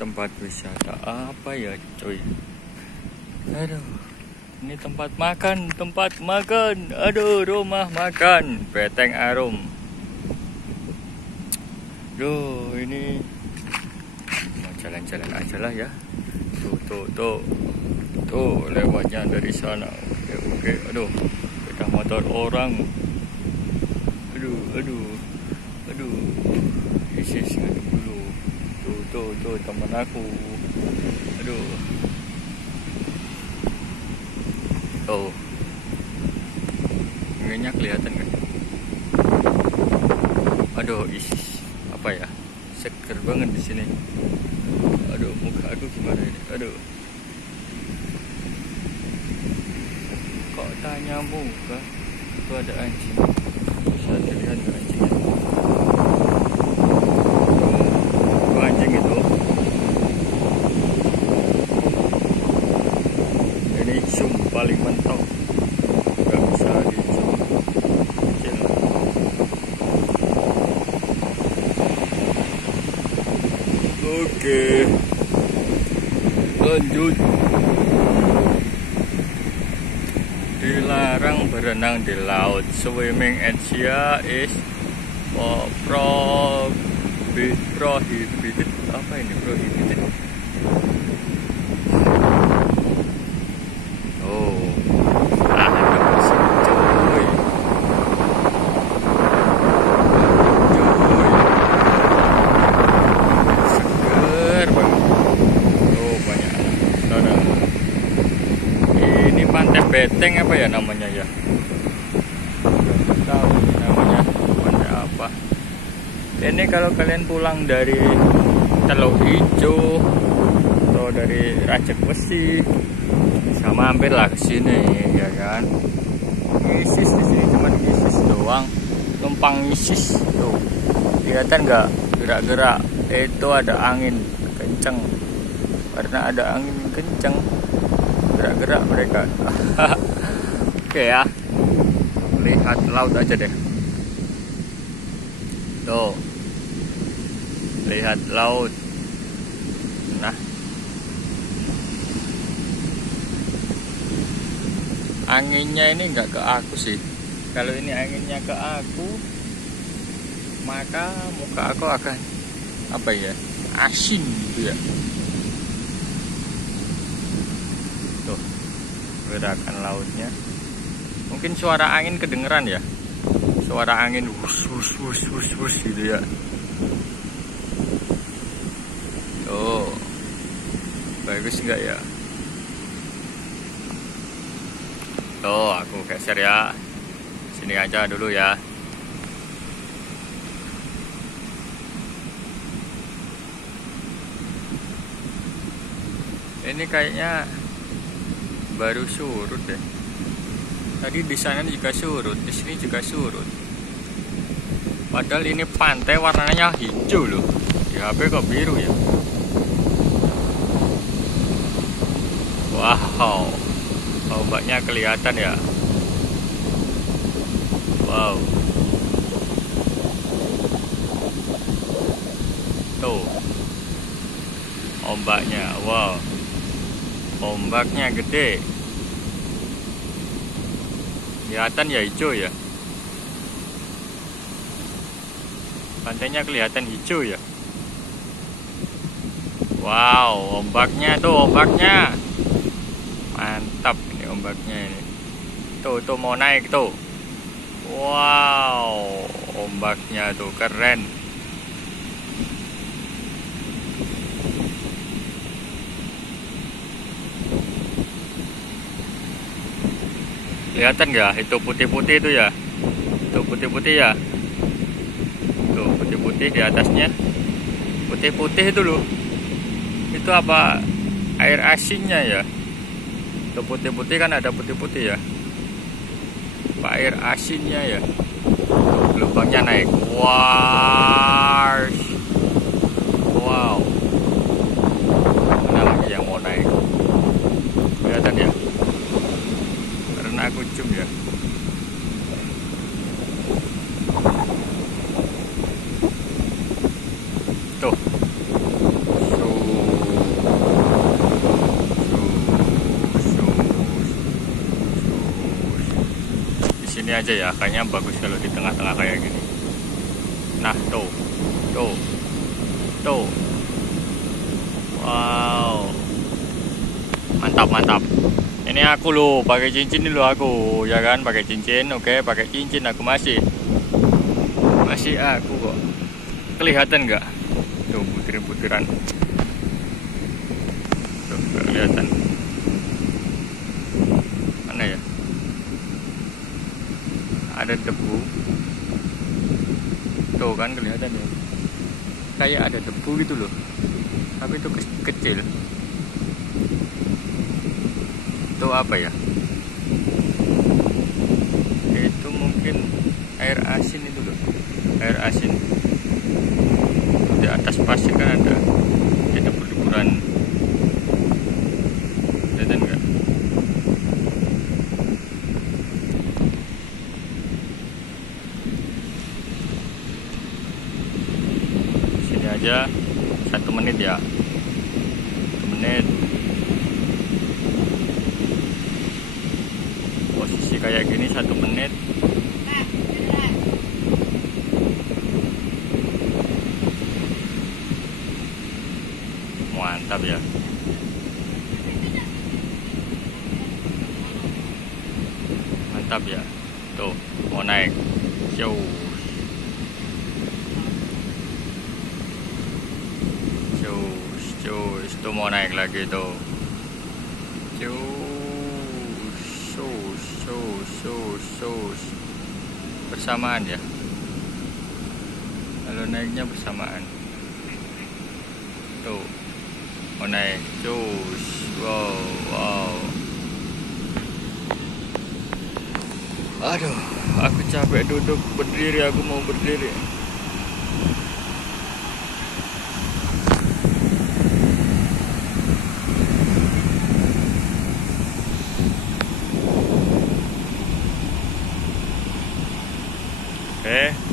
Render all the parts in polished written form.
tempat wisata apa ya coy? Aduh, ini tempat makan. Aduh, rumah makan Beteng Arum. Duh, ini mau jalan-jalan aja lah ya. Tuh lewatnya dari sana. Oke. Aduh, sepeda motor orang. Aduh. Isis ngadep dulu. Tuh teman aku. Aduh. Oh. Ininya kelihatan kan? Aduh, Isis. Apa ya? Seger banget di sini. Aduh, muka aku gimana ini? Aduh. Kok tanya muka? Itu ada anjing. Bisa dilihat nggak anjingnya? Itu anjing itu. Ini zoom paling mentok. Nggak bisa di zoom kecil. Oke. Lanjut. Dilarang berenang di laut. Swimming Asia is prohibited. Apa ini prohibited? Oh, coy. Seger banget. Oh, banyak anak. Ini Pantai Beteng apa ya namanya ya? Nggak tahu namanya pantai apa. Ini kalau kalian pulang dari Teluk Ijo atau dari Rajek Besi, bisa mampir lah ke sini ya kan. Isis di sini cuma Isis doang, numpang Isis tuh. Kelihatan nggak gerak-gerak? Itu ada angin kenceng. Karena ada angin kenceng, gerak-gerak mereka. Oke ya, lihat laut aja deh. Tuh, lihat laut. Nah, anginnya ini nggak ke aku sih. Kalau ini anginnya ke aku, maka muka aku akan apa ya, asin gitu ya. Tuh, gerakan lautnya. Mungkin suara angin kedengeran ya. Suara angin wus gitu ya. Tuh, bagus nggak ya? Tuh, aku geser ya. Sini aja dulu ya. Ini kayaknya baru surut deh. Tadi di sana juga surut, di sini juga surut. Padahal ini pantai warnanya hijau loh. Di HP kok biru ya? Wow, ombaknya kelihatan ya. Wow. Tuh, ombaknya, wow. Ombaknya gede. Kelihatan ya hijau ya. Pantainya kelihatan hijau ya. Wow, ombaknya tuh, ombaknya. Mantap ini ombaknya ini. Tuh mau naik tuh. Wow, ombaknya tuh keren. Kelihatan nggak itu putih-putih itu ya? Itu putih-putih ya? Tuh putih-putih di atasnya. Putih-putih itu loh. Itu apa? Air asinnya ya? Itu putih-putih kan ada putih-putih ya? Apa air asinnya ya? Tuh gelombangnya naik. Wow. Mana lagi yang mau naik? Kelihatan ya? Karena aku zoom ya. Tuh. Sini aja ya, kayaknya bagus kalau di tengah-tengah kayak gini. Nah, tuh. Wow, mantap. Ini aku loh, pakai cincin dulu aku, ya kan, pakai cincin. Oke, pakai cincin aku masih aku kok. Kelihatan nggak? Tuh butiran. Tuh nggak kelihatan. Mana ya? Ada debu. Tuh kan kelihatan ya. Kayak ada debu gitu loh. Tapi itu kecil. Itu apa ya? Itu mungkin air asin itu loh. Air asin. Di atas pasir kan ada debu-deburan. Kelihatan nggak? Sini aja 1 menit ya. 1 menit. Posisi kayak gini 1 menit. Mantap ya. Mantap ya. Tuh mau naik. Jauh. Tuh mau naik lagi tuh. Bersamaan ya. Kalau naiknya bersamaan. Tuh mau naik. Wow. Aduh, aku capek duduk, berdiri, aku mau berdiri.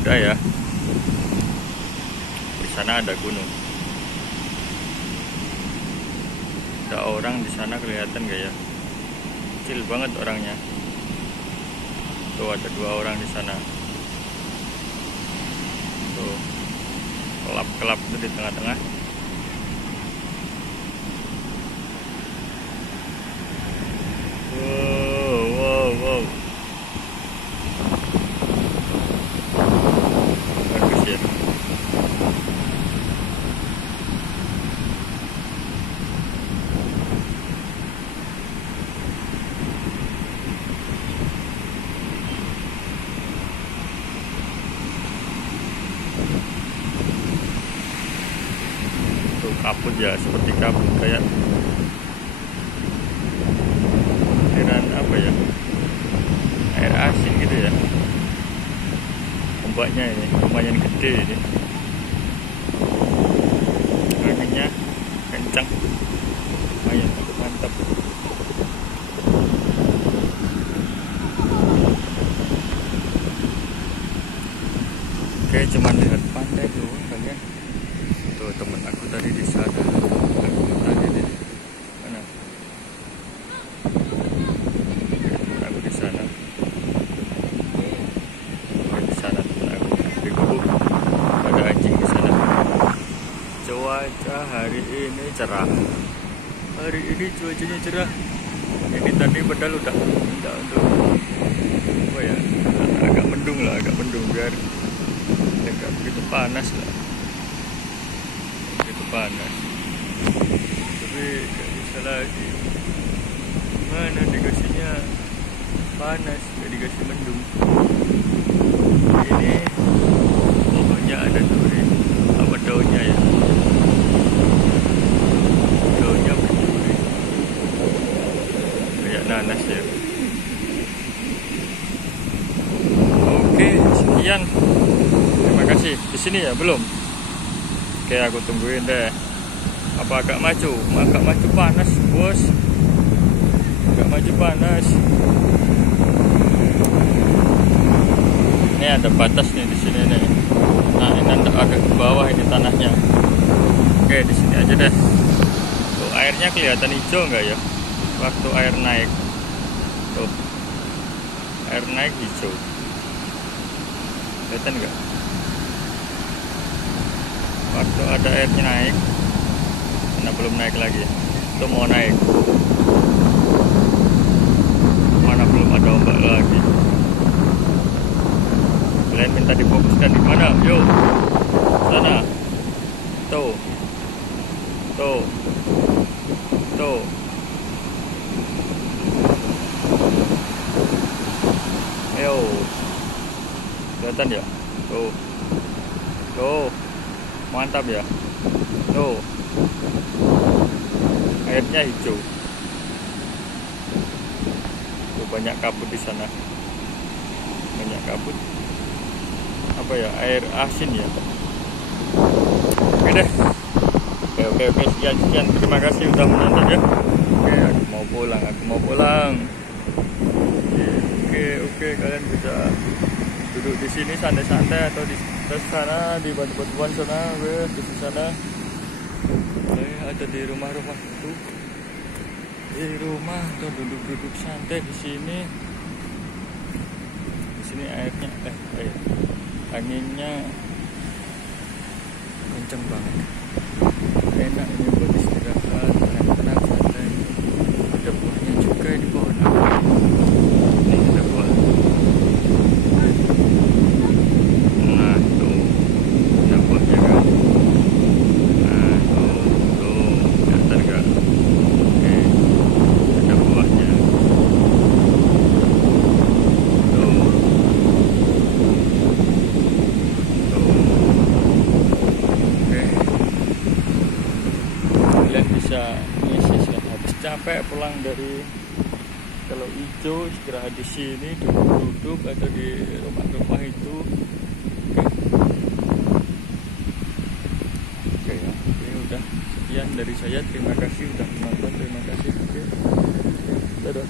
Udah ya. Di sana ada gunung. Ada orang di sana, kelihatan gak ya? Kecil banget orangnya. Tuh ada 2 orang di sana. Tuh kelap-kelap itu di tengah-tengah. Wow. Bagus ya. Tuh kabut ya, seperti kabut kayak airan apa ya? Air asin gitu ya. Ombaknya ini lumayan gede ini. Anginnya kencang. Lumayan mantap. Oke, cuman lihat pantai tuh kalian. Tuh temen aku tadi di sana. Aku tadi di mana? Temen aku di sana. Di sana temen aku di gubuk. Ada anjing di sana. Cuaca hari ini cerah. Hari ini cuacanya cerah. Ini tadi padahal udah untuk apa ya? Agak mendung biar agak begitu panas lah. Panas, tapi gak bisa lagi. Mana dikasihnya panas, gak dikasih mendung. Ini pokoknya ada duri, apa daunnya ya? Daunnya berduri, kayak nanas ya. Oke, sekian. Terima kasih. Di sini ya belum. Oke, aku tungguin deh. Apa agak maju? Agak maju panas, bos. Agak maju panas. Ini ada batas nih di sini nih. Nah, ini agak ke bawah ini tanahnya. Oke, di sini aja deh. Tuh airnya kelihatan hijau nggak ya? Waktu air naik. Tuh. air naik hijau. Kelihatan nggak? Waktu ada airnya naik, karena belum naik lagi, itu mau naik, mana belum ada ombak lagi. Kalian minta difokuskan di mana? Yuk, sana, tuh, tuh, tuh. Ayo, kelihatan ya? Tuh, tuh, mantap ya? Tuh, airnya hijau. Tuh, banyak kabut di sana, banyak kabut. Apa ya? Air asin ya? Oke deh. Oke, sekian. Terima kasih udah menonton ya. Oke, aku mau pulang. Oke, kalian bisa duduk di sini santai-santai atau di sana di batu-batuan sana, di sana. Ada di rumah-rumah itu. Di rumah atau duduk-duduk santai di sini. Di sini airnya anginnya kenceng banget. Enak ini buat istirahat, tenang santai. Ada buahnya juga di pohon. Ini ada buah. Nah tuh, ada buahnya kan. Nah tuh, kelihatan nggak? Oke, ada buahnya. Tuh. Oke. Kalian bisa habis capek pulang dari Teluk Ijo, istirahat di sini, duduk atau di rumah-rumah itu. Oke ya, ini udah sekian dari saya. Terima kasih udah menonton, terima kasih. Oke, dadah.